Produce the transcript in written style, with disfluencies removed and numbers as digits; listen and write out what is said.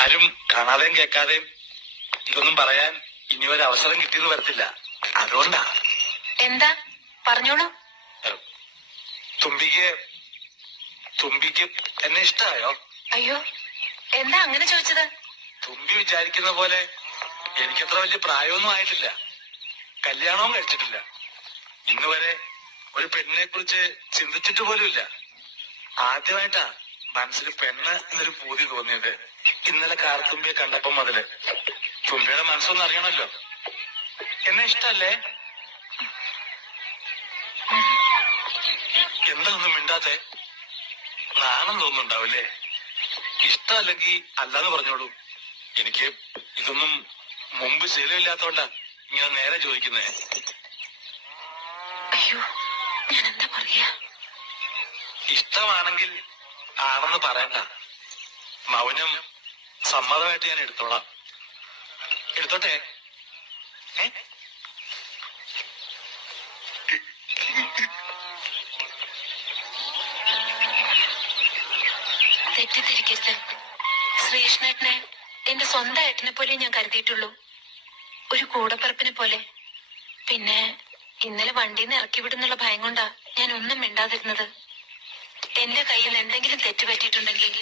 ആരും കാണാതെയും കേൾക്കാതെയും ഇതൊന്നും പറയാൻ ഇനി ഒരു അവസരം കിട്ടിയെന്ന് വരത്തില്ല. അതുകൊണ്ടാ. എന്താ പറഞ്ഞോളൂ. തുമ്പിക്ക് എന്നെ ഇഷ്ടമായോ? അയ്യോ, എന്താ അങ്ങനെ ചോദിച്ചത്? തുമ്പി വിചാരിക്കുന്ന പോലെ എനിക്കത്ര വലിയ പ്രായമൊന്നും ആയിട്ടില്ല. കല്യാണവും കഴിച്ചിട്ടില്ല. ഇന്ന് വരെ ഒരു പെണ്ണിനെ കുറിച്ച് ചിന്തിച്ചിട്ട് പോലുമില്ല. ആദ്യമായിട്ടാ മനസ്സിൽ പെണ്ണ് എന്നൊരു പൂതി തോന്നിയത് ഇന്നലെ കാർത്തുമ്പിയെ കണ്ടപ്പം മുതല്. തുമ്പിയുടെ മനസ്സൊന്നും അറിയണല്ലോ. എന്നെ ഇഷ്ടല്ലേ? എന്താ ഒന്നും മിണ്ടാത്തെ? നാണം തോന്നുന്നുണ്ടാവില്ലേ? ഇഷ്ടമല്ലെങ്കിൽ അല്ലാന്ന് പറഞ്ഞോളൂ. എനിക്ക് ഇതൊന്നും മുമ്പ് ശീലമില്ലാത്തോണ്ടാ ഇങ്ങനെ നേരെ ചോദിക്കുന്നേ. അയ്യോ, ഞാൻ എന്താ പറയാ? ഇഷ്ടമാണെങ്കിൽ ആണെന്ന് പറയണ്ട. മൗനം സമ്മതമായിട്ട് ഞാൻ എടുത്തോളാം. എടുത്തോട്ടെ? തെറ്റിദ്ധരിക്കരുത്. ശ്രീകൃഷ്ണേട്ടനെ എന്റെ സ്വന്തം ഏട്ടനെ പോലെ ഞാൻ കരുതിയിട്ടുള്ളൂ. ഒരു കൂടപ്പറപ്പിനെ പോലെ. പിന്നെ ഇന്നലെ വണ്ടിന്ന് ഇറക്കി വിടുന്നുള്ള ഭയം കൊണ്ടാ ഞാൻ ഒന്നും മിണ്ടാതിരുന്നത്. എന്റെ കയ്യിൽ എന്തെങ്കിലും തെറ്റുപറ്റിയിട്ടുണ്ടെങ്കിൽ